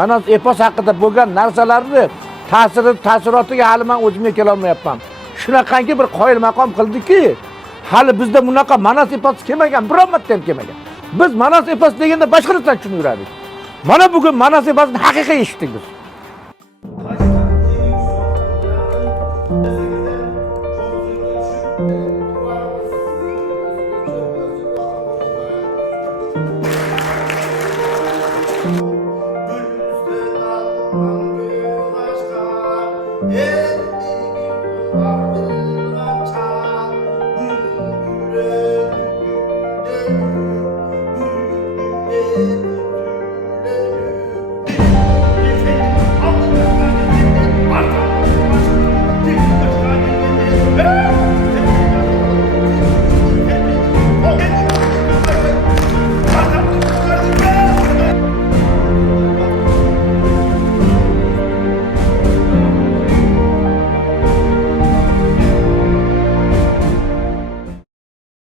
Manas epos haqida bo'lgan narsalarni ta'sirotiga hali men o'zimga kela olmayapman. Shunaqangi bir qoyil maqom qildiki, hali bizda bunaqa Manas eposi kelmagan, biror marta ham kelmagan. Biz Manas epos deganda boshqa narsa tushunib yurardik. Mana bugun Manas eposini haqiqiy eshitdik biz.